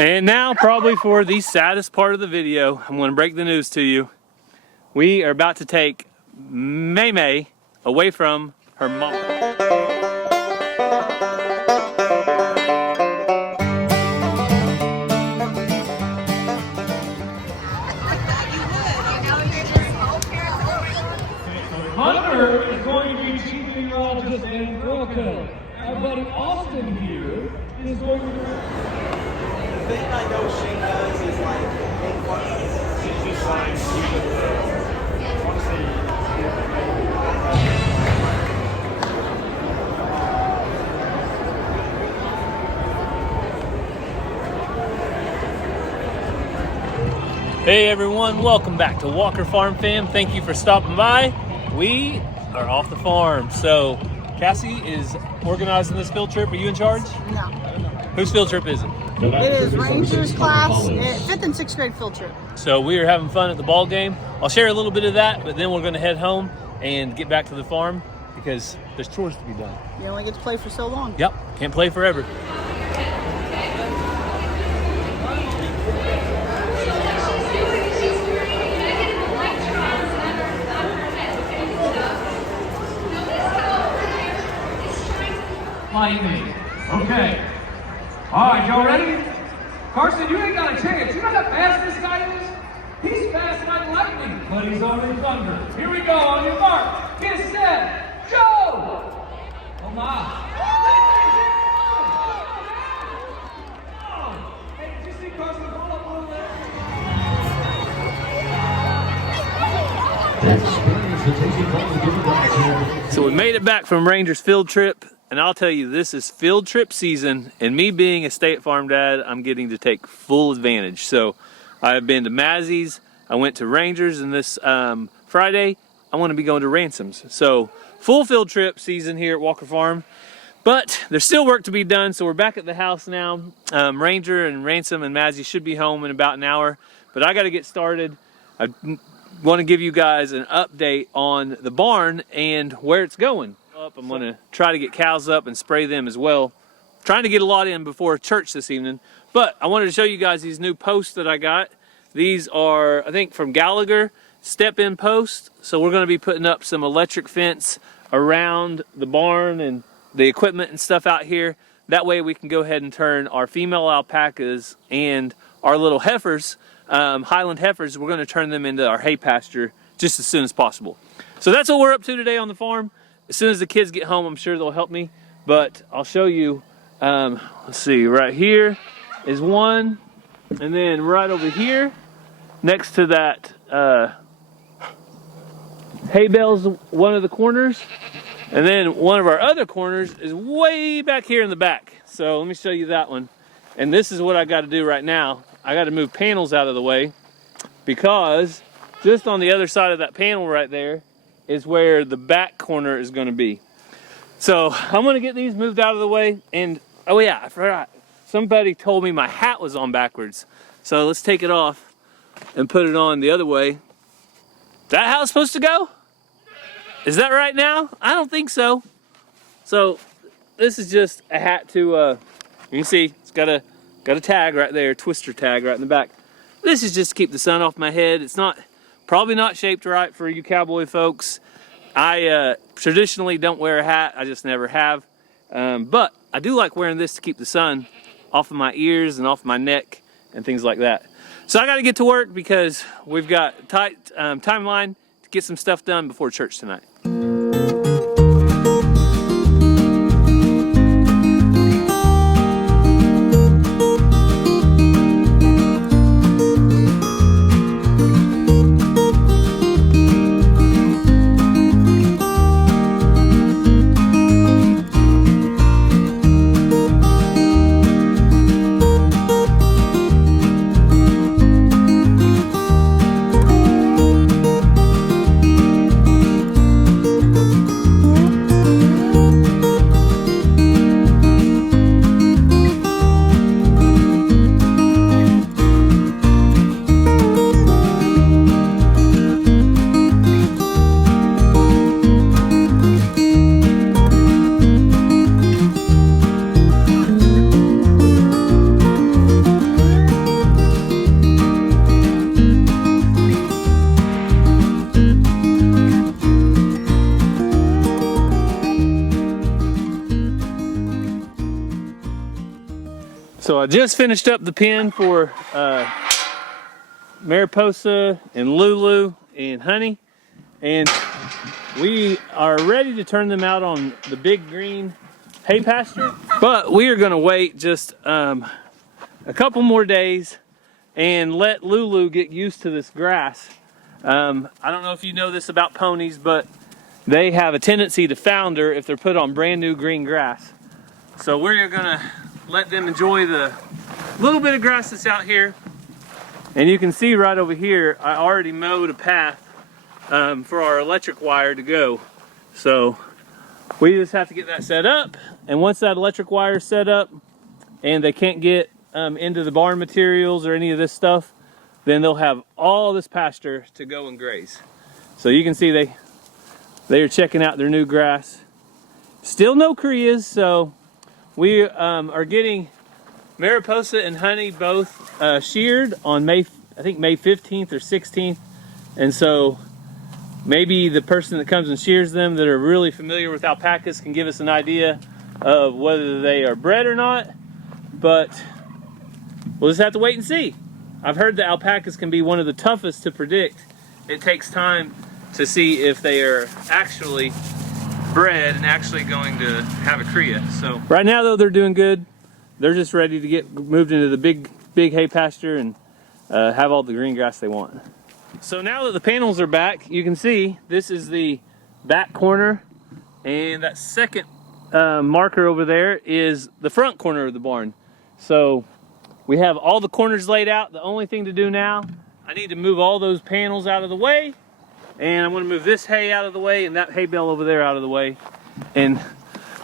And now, probably for the saddest part of the video, I'm going to break the news to you. We are about to take May away from her mom. Hunter is going to be chief meteorologist and Broca. Our buddy Austin here is going to... The thing I know Shane does is like make fun of it. She's just like Hey everyone, welcome back to Walker Farm Fam. Thank you for stopping by. We are off the farm. So Cassie is organizing this field trip. Are you in charge? No. Whose field trip is it? It is Rangers class, 5th and 6th grade field trip. So we are having fun at the ball game. I'll share a little bit of that, but then we're going to head home and get back to the farm because there's chores to be done. You only get to play for so long. Yep, can't play forever. Lightning. Okay. All right, y'all ready? Carson, you ain't got a chance. You know how fast this guy is? He's fast like lightning, but he's only thunder. Here we go. On your mark. Get set. Go! Oh, my. Oh, hey, did you see Carson pull up a little there? So we made it back from Rangers field trip. And I'll tell you, this is field trip season, and me being a stay-at-farm dad, I'm getting to take full advantage. So I've been to Mazzie's, I went to Rangers, and this Friday, I want to be going to Ransom's. So full field trip season here at Walker Farm, but there's still work to be done, so we're back at the house now. Ranger and Ransom and Mazzie should be home in about an hour, but I got to get started. I want to give you guys an update on the barn and where it's going. I'm going to try to get cows up and spray them as well. Trying to get a lot in before church this evening. But I wanted to show you guys these new posts that I got. These are, I think, from Gallagher, step-in posts. So we're going to be putting up some electric fence around the barn and the equipment and stuff out here. That way we can go ahead and turn our female alpacas and our little heifers, Highland heifers, we're going to turn them into our hay pasture just as soon as possible. So that's what we're up to today on the farm. As soon as the kids get home, I'm sure they'll help me, but I'll show you, let's see, right here is one, and then right over here, next to that hay bale's one of the corners, and then one of our other corners is way back here in the back. So let me show you that one. And this is what I got to do right now. I got to move panels out of the way because just on the other side of that panel right there is where the back corner is going to be. So I'm going to get these moved out of the way. And oh yeah, I forgot. Somebody told me my hat was on backwards. So let's take it off and put it on the other way. Is that how it's supposed to go? Is that right now? I don't think so. So this is just a hat to, you can see it's got a tag right there, twister tag right in the back. This is just to keep the sun off my head. It's probably not shaped right for you cowboy folks. I traditionally don't wear a hat. I just never have. But I do like wearing this to keep the sun off of my ears and off my neck and things like that. So I got to get to work because we've got a tight timeline to get some stuff done before church tonight. So I just finished up the pen for Mariposa and Lulu and Honey, and we are ready to turn them out on the big green hay pasture. But we are going to wait just a couple more days and let Lulu get used to this grass. I don't know if you know this about ponies, but they have a tendency to founder if they're put on brand new green grass. So we're gonna let them enjoy the little bit of grass that's out here. And you can see right over here, I already mowed a path for our electric wire to go. So we just have to get that set up. And once that electric wire is set up and they can't get into the barn materials or any of this stuff, then they'll have all this pasture to go and graze. So you can see they are checking out their new grass. Still no crias, so we are getting Mariposa and Honey both sheared on May 15th or 16th. And so maybe the person that comes and shears them that are really familiar with alpacas can give us an idea of whether they are bred or not. But we'll just have to wait and see. I've heard that alpacas can be one of the toughest to predict. It takes time to see if they are actually bred and actually going to have a cria. So right now though, they're doing good. They're just ready to get moved into the big hay pasture and have all the green grass they want. So now that the panels are back, you can see this is the back corner, and that second marker over there is the front corner of the barn. So we have all the corners laid out. The only thing to do now, I need to move all those panels out of the way, and I'm going to move this hay out of the way and that hay bale over there out of the way, and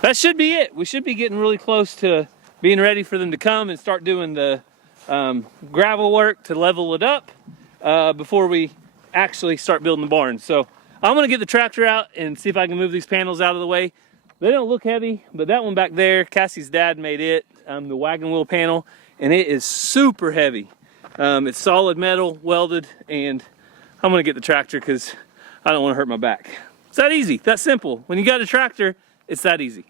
that should be it. We should be getting really close to being ready for them to come and start doing the gravel work to level it up before we actually start building the barn. So I'm going to get the tractor out and see if I can move these panels out of the way. They don't look heavy, but that one back there, Cassie's dad made it, the wagon wheel panel, and it is super heavy. It's solid metal, welded, and I'm gonna get the tractor because I don't want to hurt my back. It's that easy, that simple. When you got a tractor, it's that easy.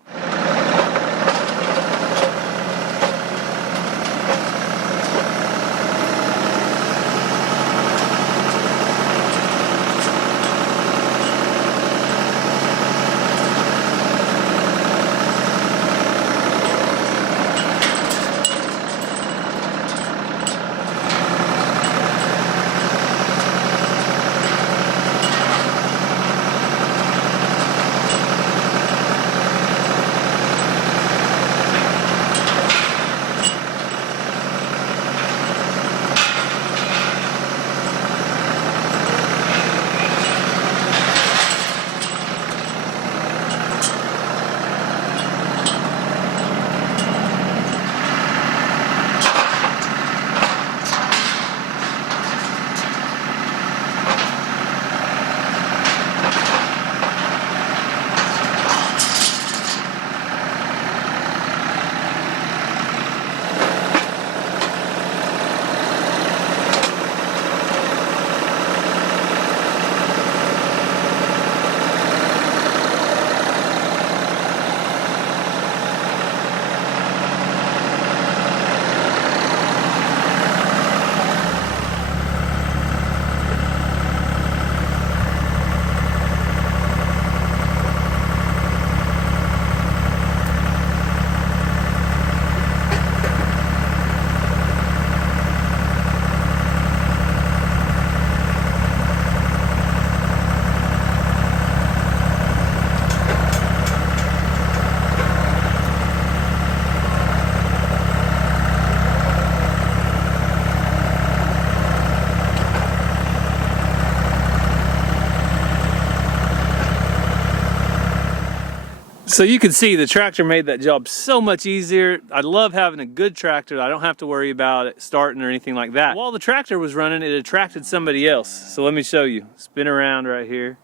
So you can see the tractor made that job so much easier. I love having a good tractor. I don't have to worry about it starting or anything like that. While the tractor was running, it attracted somebody else. So let me show you. Spin around right here.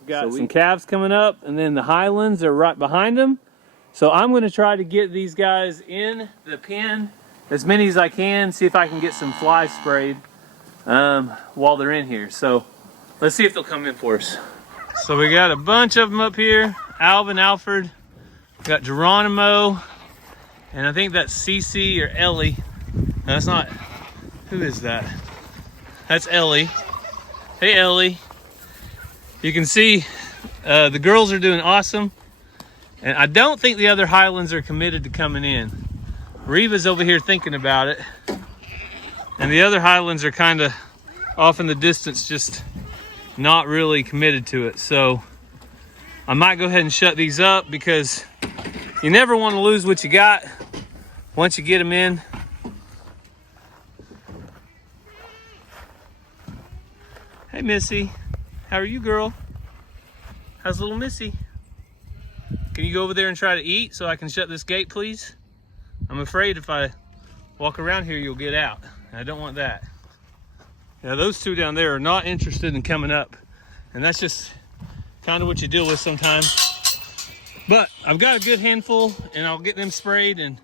We've got some calves coming up, and then the Highlands are right behind them. So I'm going to try to get these guys in the pen, as many as I can, see if I can get some flies sprayed while they're in here. So let's see if they'll come in for us. So we got a bunch of them up here. Alvin, Alfred, we got Geronimo, And I think that's Cece or Ellie. No, that's not. Who is that? That's Ellie. Hey, Ellie. You can see the girls are doing awesome. And I don't think the other Highlands are committed to coming in. Reba's over here thinking about it. And the other Highlands are kind of off in the distance, just not really committed to it. So I might go ahead and shut these up because you never want to lose what you got once you get them in. Hey, Missy. How are you, girl? How's little Missy? Can you go over there and try to eat so I can shut this gate, please? I'm afraid if I walk around here, you'll get out. And I don't want that. Now, those two down there are not interested in coming up. And that's just kind of what you deal with sometimes. But I've got a good handful, and I'll get them sprayed, and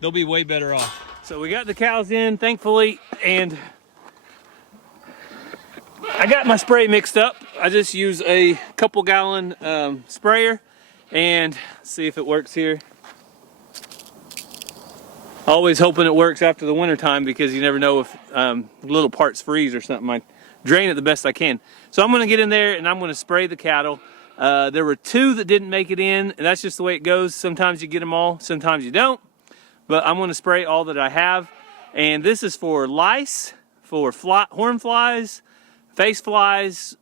they'll be way better off. So we got the cows in, thankfully, and I got my spray mixed up. I just use a couple gallon sprayer, and see if it works here. Always hoping it works after the winter time because you never know if little parts freeze or something. I drain it the best I can. So I'm gonna get in there and I'm gonna spray the cattle. There were 2 that didn't make it in, and that's just the way it goes. Sometimes you get them all, sometimes you don't. But I'm gonna spray all that I have. And this is for lice, for horn flies, face flies,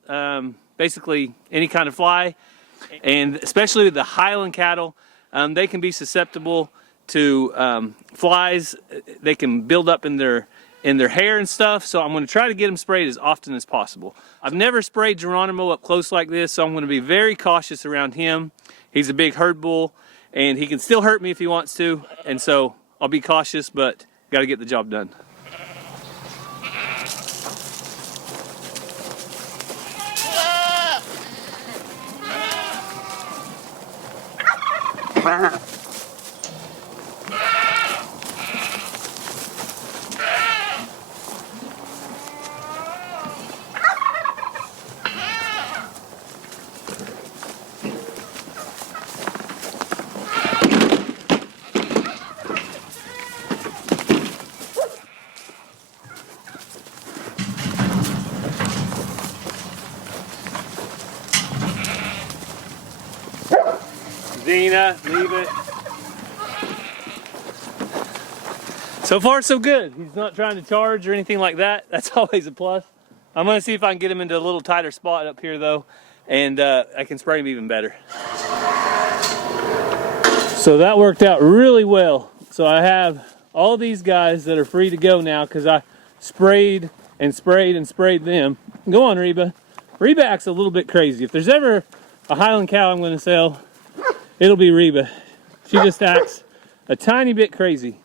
basically any kind of fly. And especially the Highland cattle, they can be susceptible to flies. They can build up in their hair and stuff, so I'm going to try to get them sprayed as often as possible. I've never sprayed Geronimo up close like this, so I'm going to be very cautious around him. He's a big herd bull, and he can still hurt me if he wants to, and so I'll be cautious, but got to get the job done. Dina, leave it. So far, so good. He's not trying to charge or anything like that. That's always a plus. I'm going to see if I can get him into a little tighter spot up here, though, and I can spray him even better. So that worked out really well. So I have all these guys that are free to go now because I sprayed and sprayed and sprayed them. Go on, Reba. Reba acts a little bit crazy. If there's ever a Highland cow I'm going to sell, it'll be Reba. She just acts a tiny bit crazy.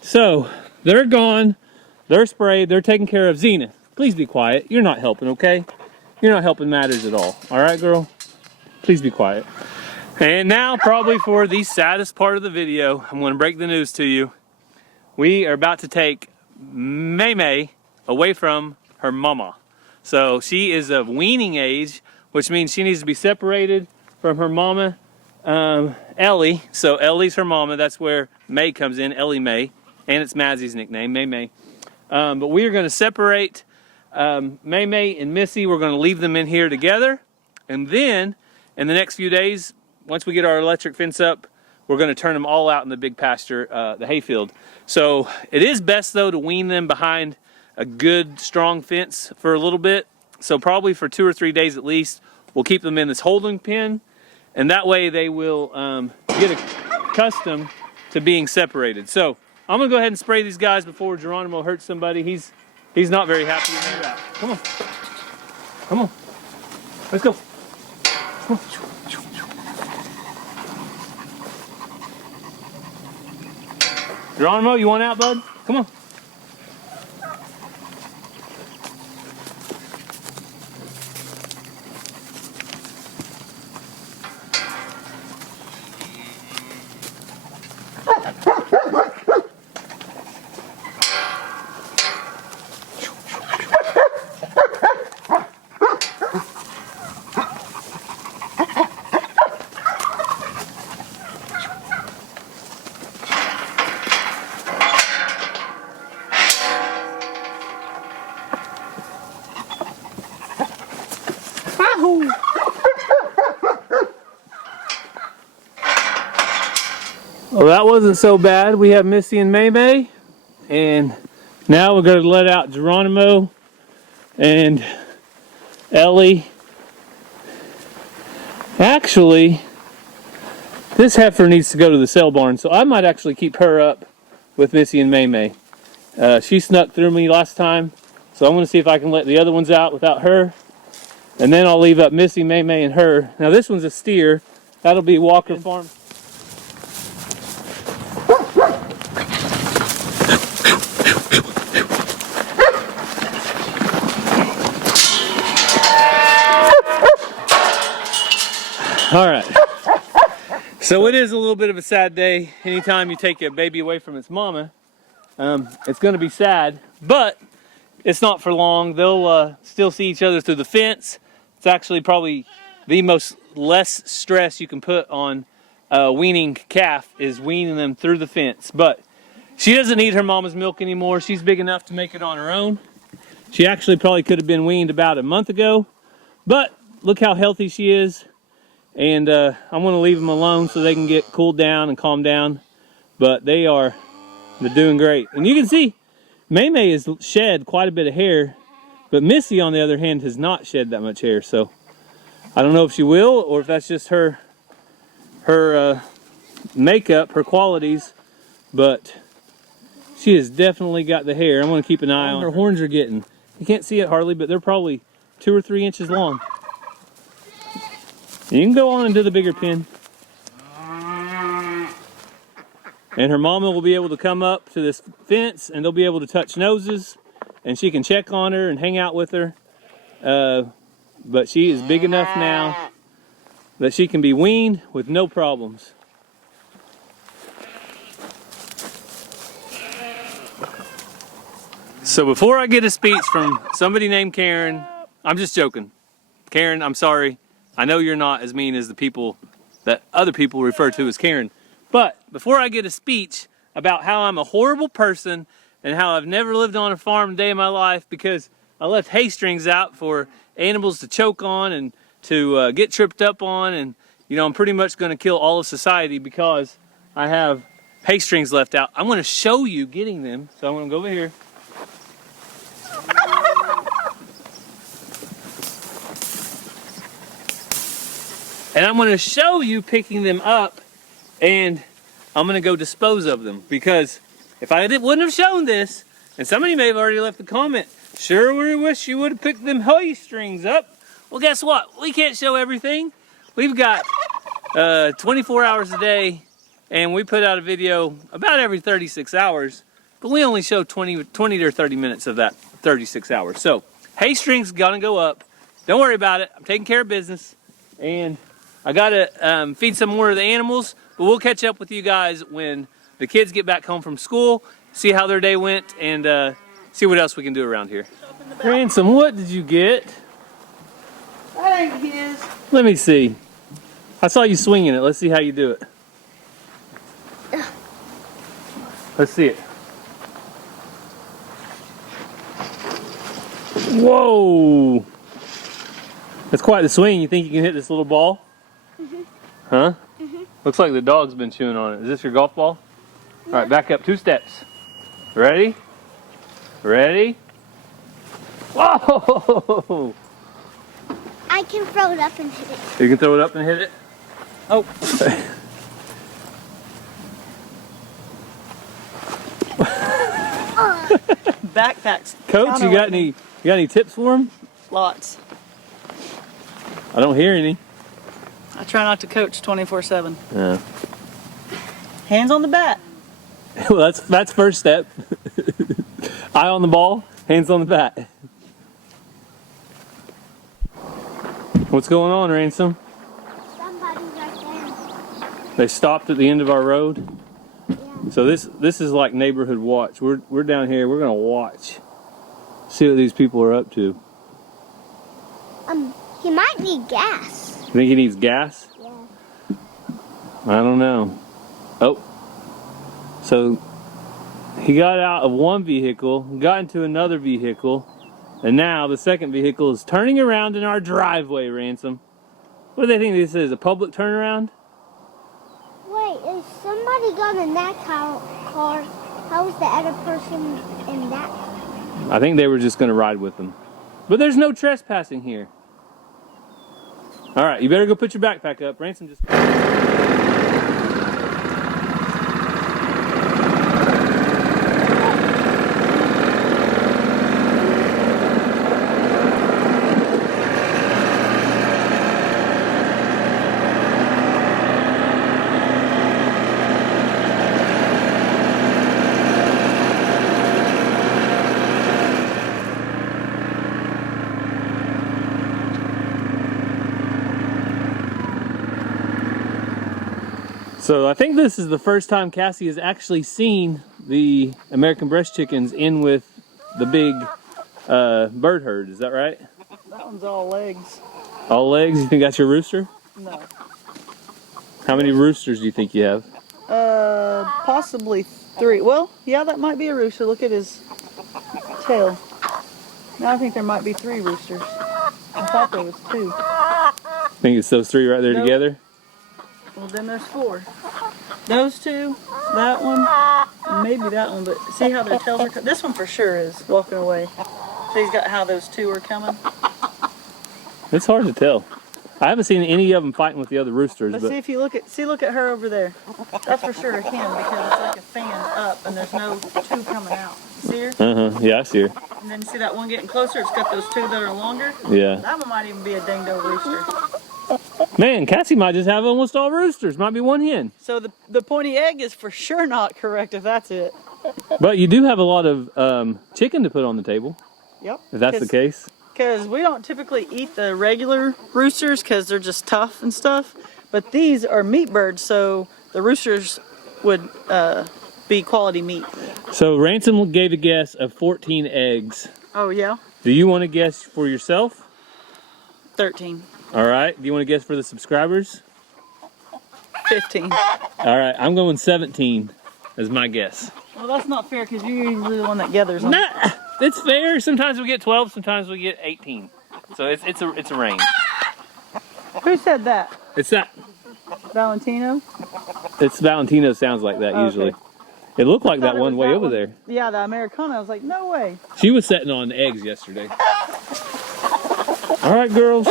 So they're gone, they're sprayed, they're taken care of. Xena, please be quiet. You're not helping, okay? You're not helping matters at all. All right, girl? Please be quiet. And now, probably for the saddest part of the video, I'm going to break the news to you. We are about to take May away from her mama. So she is of weaning age, which means she needs to be separated from her mama, Ellie. So Ellie's her mama. That's where May comes in, Ellie May. And it's Mazzie's nickname, May. But we are going to separate May and Missy. We're going to leave them in here together. And then, in the next few days, once we get our electric fence up, we're going to turn them all out in the big pasture, the hayfield. So it is best, though, to wean them behind a good, strong fence for a little bit. So probably for 2 or 3 days at least, we'll keep them in this holding pen. And that way they will get accustomed to being separated. So I'm going to go ahead and spray these guys before Geronimo hurts somebody. He's not very happy with that. Come on. Come on. Let's go. Come on. Geronimo, you want out, bud? Come on. that wasn't so bad. We have Missy and May May, and now we're going to let out Geronimo and Ellie. Actually, this heifer needs to go to the sale barn, so I might actually keep her up with Missy and May May. She snuck through me last time, so I'm going to see if I can let the other ones out without her. And then I'll leave up Missy, May May, and her. Now this one's a steer. That'll be Walker Farm. All right. So it is a little bit of a sad day. Anytime you take a baby away from its mama, it's going to be sad, but it's not for long. They'll still see each other through the fence. It's actually probably the most less stress you can put on a weaning calf is weaning them through the fence. But she doesn't need her mama's milk anymore. She's big enough to make it on her own. She actually probably could have been weaned about a month ago, but look how healthy she is. And I'm going to leave them alone so they can get cooled down and calm down. But they're doing great. And you can see May May has shed quite a bit of hair, but Missy, on the other hand, has not shed that much hair. So I don't know if she will or if that's just her makeup, her qualities, but she has definitely got the hair. I'm going to keep an eye on her. Horns are getting, you can't see it hardly, but they're probably 2 or 3 inches long. You can go on into the bigger pen. And her mama will be able to come up to this fence and they'll be able to touch noses and she can check on her and hang out with her. But she is big enough now that she can be weaned with no problems. So before I get a speech from somebody named Karen, I'm just joking. Karen, I'm sorry. I know you're not as mean as the people that other people refer to as Karen. But before I get a speech about how I'm a horrible person and how I've never lived on a farm a day in my life because I left hay strings out for animals to choke on and to get tripped up on, and you know I'm pretty much going to kill all of society because I have hay strings left out. I'm going to show you getting them. So I'm going to go over here. And I'm going to show you picking them up, and I'm going to go dispose of them. Because if I wouldn't have shown this, and somebody may have already left a comment, sure we wish you would have picked them hay strings up. Well, guess what? We can't show everything. We've got 24 hours a day, and we put out a video about every 36 hours, but we only show 20 or 30 minutes of that 36 hours. So, hay strings going to go up. Don't worry about it. I'm taking care of business. And I gotta feed some more of the animals, but we'll catch up with you guys when the kids get back home from school, see how their day went, and see what else we can do around here. Ransom, what did you get? That ain't his. Let me see. I saw you swinging it. Let's see how you do it. Let's see it. Whoa! That's quite the swing. You think you can hit this little ball? Mm-hmm. Huh? Mm-hmm. Looks like the dog's been chewing on it. Is this your golf ball? Yeah. All right, back up 2 steps. Ready? Ready? Whoa! I can throw it up and hit it. You can throw it up and hit it? Oh. Backpacks. Coach, you got any tips for him? Lots. I don't hear any. I try not to coach 24/7. Yeah. Hands on the bat. Well, that's first step. Eye on the ball, hands on the bat. What's going on, Ransom? Somebody right there. They stopped at the end of our road. Yeah. So this is like neighborhood watch. We're down here. We're gonna watch, see what these people are up to. He might need gas. You think he needs gas? Yeah. I don't know. Oh, so he got out of one vehicle, got into another vehicle, and now the second vehicle is turning around in our driveway, Ransom. What do they think this is? A public turnaround? Well, Wait, is somebody gone in that car? How is the other person in that car? I think they were just going to ride with them. But there's no trespassing here. All right, you better go put your backpack up. Ransom just... So I think this is the first time Cassie has actually seen the American breast chickens in with the big bird herd. Is that right? That one's all legs. All legs? You think that's your rooster? No. How many roosters do you think you have? Possibly 3. Well, yeah, that might be a rooster. Look at his tail. Now I think there might be 3 roosters. I thought there was 2. Think it's those 3 right there Nope. together? Well, then there's 4. Those 2, that one, and maybe that one. But see how their tails are? This one for sure is walking away. So he's got how those 2 are coming. It's hard to tell. I haven't seen any of them fighting with the other roosters. But But see if you look at her over there. That's for sure a hen because it's like a fan up and there's no 2 coming out. See her? Yeah, I see her. And then see that one getting closer? It's got those 2 that are longer. Yeah. That one might even be a dingo rooster. Man, Cassie might just have almost all roosters. Might be one hen. So the pointy egg is for sure not correct if that's it. But you do have a lot of chicken to put on the table, Yep. if that's the case. Because we don't typically eat the regular roosters because they're just tough and stuff. But these are meat birds, so the roosters would be quality meat. So Ransom gave a guess of 14 eggs. Oh, yeah? Do you want to guess for yourself? 13. All right. Do you want to guess for the subscribers? 15. All right. I'm going 17 as my guess. Well, that's not fair because you're usually the one that gathers them. Nah, it's fair. Sometimes we get 12, sometimes we get 18. So it's a range. Who said that? It's that. Valentino? It's Valentino sounds like that usually. Okay. It looked like I thought that it one was way that over one. there. Yeah, the Americana. I was like, no way. She was sitting on eggs yesterday. All right, girls.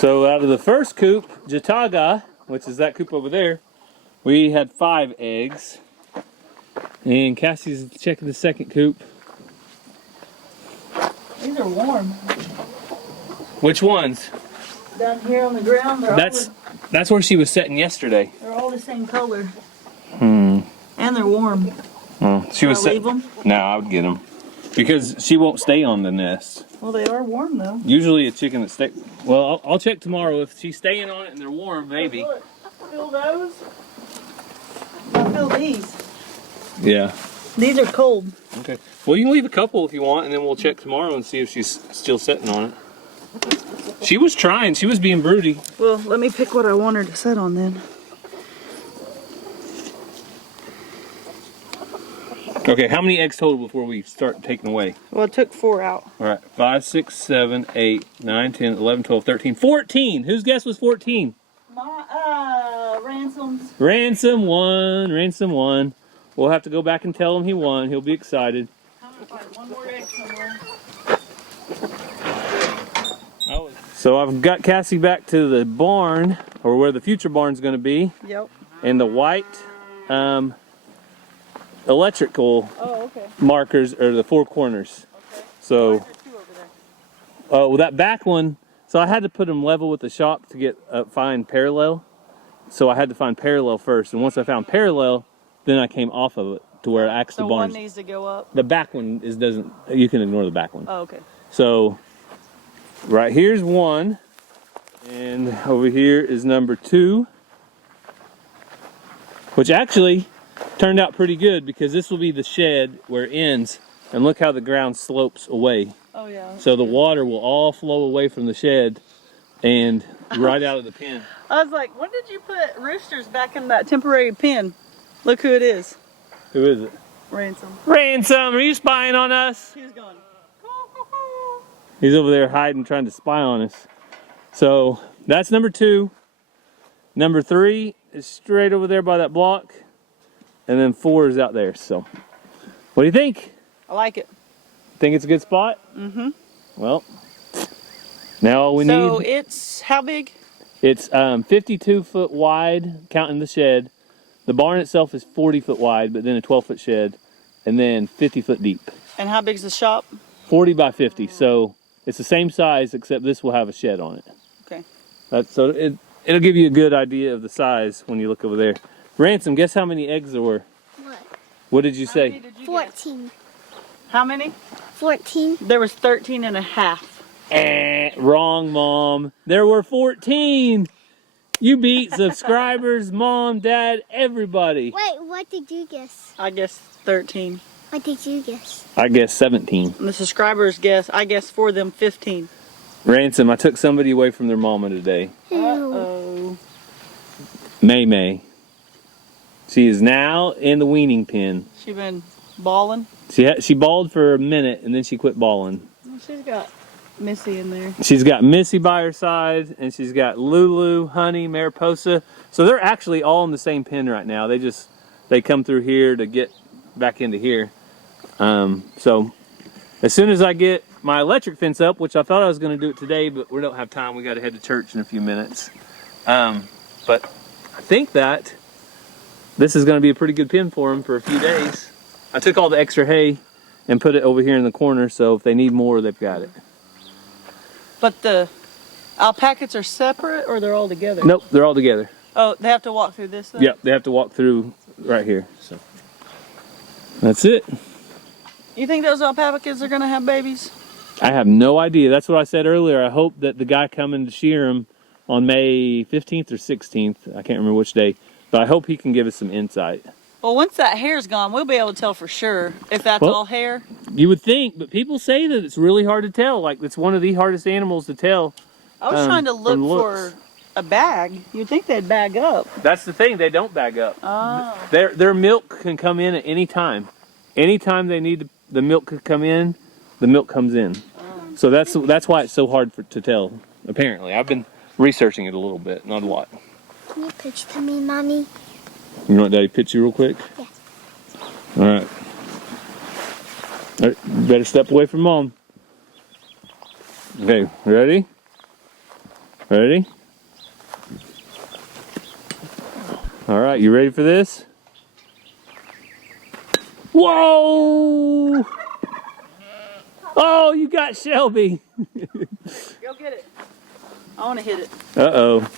So out of the first coop, Jataga, which is that coop over there, we had 5 eggs. And Cassie's checking the second coop. These are warm. Which ones? Down here on the ground, That's where she was sitting yesterday. they're all the same color. And they're warm. She was leave them? No, I would get them. Because she won't stay on the nest. Well, they are warm though. Usually a chicken that stays... Well, I'll check tomorrow. If she's staying on it and they're warm, maybe. Look, fill those. Now fill these. Yeah. These are cold. Okay. Well, you can leave a couple if you want, and then we'll check tomorrow and see if she's still sitting on it. She was trying. She was being broody. Well, let me pick what I want her to sit on then. Okay, how many eggs total before we start taking away? Well, I took 4 out. All right, 5, 6, 7, 8, 9, 10, 11, 12, 13, 14. Whose guess was 14? Ransoms. Ransom won. Ransom won. We'll have to go back and tell him he won. He'll be excited. I'm gonna find one more egg somewhere. So I've got Cassie back to the barn, or where the future barn's going to be. Yep. And the white electrical markers are the 4 corners. Okay. So, Why is there 2 over there? well, that back one, so I had to put them level with the shop to get find parallel. So I had to find parallel first, and once I found parallel, then I came off of it to where actually So the barn's. one needs to go up. The back one doesn't. You can ignore the back one. Oh, okay. So, right here's 1, and over here is number 2, which actually turned out pretty good because this will be the shed where it ends, and look how the ground slopes away. Oh yeah. So the water will all flow away from the shed and right out of the pen. I was like, when did you put roosters back in that temporary pen? Look who it is. Who is it? Ransom. Ransom, are you spying on us? He was going. He's over there hiding, trying to spy on us. So that's number 2. Number 3 is straight over there by that block. And then 4 is out there. So what do you think? I like it. Think it's a good spot? Mm-hmm. Well, now all we need. So it's how big? It's 52 foot wide, counting the shed. The barn itself is 40 foot wide, but then a 12 foot shed, and then 50 foot deep. And how big's the shop? 40 by 50. So it's the same size, except this will have a shed on it. Okay. So it'll give you a good idea of the size when you look over there. Ransom, guess how many eggs there were? What? What did you say? Did you 14. guess? How many? 14. There was 13 and a half. Wrong, Mom. There were 14. You beat subscribers, Mom, Dad, everybody. Wait, what did you guess? I guess 13. What did you guess? I guess 17. And the subscribers guess. I guess for them 15. Ransom, I took somebody away from their mama today. Uh-oh. May. She is now in the weaning pen. She been bawling? She bawled for a minute and then she quit bawling. She's got Missy in there. She's got Missy by her side and she's got Lulu, Honey, Mariposa. So they're actually all in the same pen right now. They come through here to get back into here. So as soon as I get my electric fence up, which I thought I was going to do it today, but we don't have time. We got to head to church in a few minutes. But I think that this is going to be a pretty good pen for them for a few days. I took all the extra hay and put it over here in the corner, so if they need more, they've got it. But the alpacas are separate or they're all together? Nope, they're all together. Oh, they have to walk through this then? Yep, they have to walk through right here. So that's it. You think those alpacas are going to have babies? I have no idea. That's what I said earlier. I hope that the guy coming to shear them on May 15th or 16th, I can't remember which day, but I hope he can give us some insight. Well, once that hair's gone, we'll be able to tell for sure if that's all hair. You would think, but people say that it's really hard to tell. Like, it's one of the hardest animals to tell. I was trying to look from for looks. a bag. You'd think they'd bag up. That's the thing. They don't bag up. Oh. Their milk can come in at any time. Anytime they need the milk to come in, the milk comes in. So that's why it's so hard to tell, apparently. I've been researching it a little bit, not a lot. Can you pitch to me, Mommy? You want Daddy to pitch you real quick? Yes. All right. All right, you better step away from Mom. Okay, ready? Ready? All right, you ready for this? Whoa! Oh, you got Shelby. Go get it. I want to hit it. Uh-oh.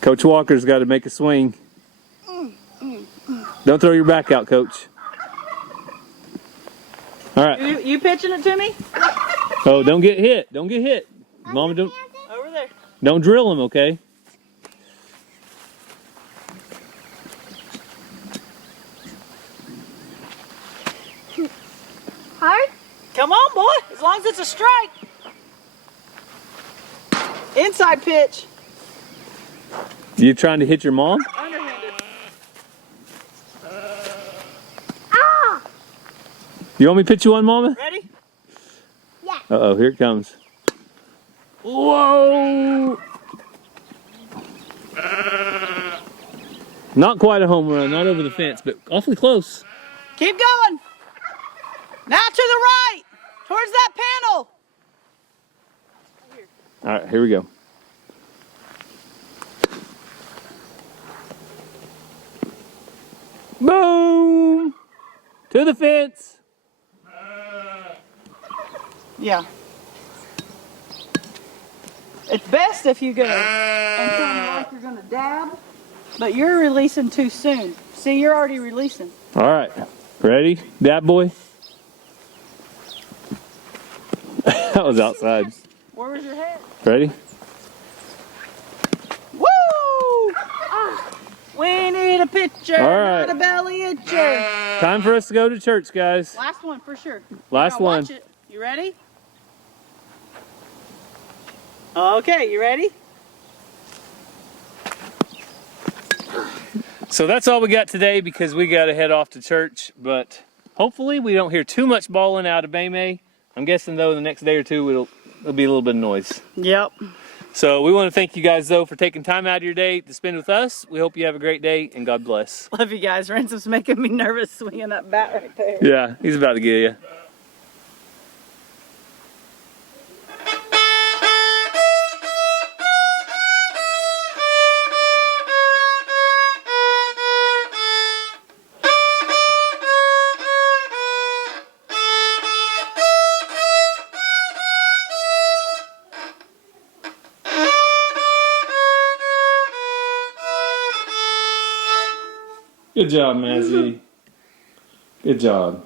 Coach Walker's got to make a swing. Don't throw your back out, Coach. All right. You pitching it to me? Oh, don't get hit. Don't get hit. Mama, Over there. don't drill him, okay? Hard? Come on, boy. As long as it's a strike. Inside pitch. You trying to hit your mom? Underhanded. Ah! You want me to pitch you one, Mama? Ready? Yeah. Uh-oh, here it comes. Whoa! Not quite a home run, not over the fence, but awfully close. Keep going. Now to the right. Towards that panel. All right, here we go. Boom! To the fence. Yeah. It's best if you go and tell me like you're going to dab, but you're releasing too soon. See, you're already releasing. All right, ready, dab boy? That was outside. Where was your head? Ready? Woo! We need a pitcher, All right. not a belly itcher. Time for us to go to church, guys. Last one for sure. Last Now one. watch it. You ready? Okay, you ready? So that's all we got today because we got to head off to church, but hopefully we don't hear too much bawling out of May. I'm guessing though the next day or two it'll be a little bit of noise. Yep. So we want to thank you guys though for taking time out of your day to spend with us. We hope you have a great day and God bless. Love you guys. Ransom's making me nervous swinging that bat right there. Yeah, he's about to get you. Good job, Mazzy. Good job.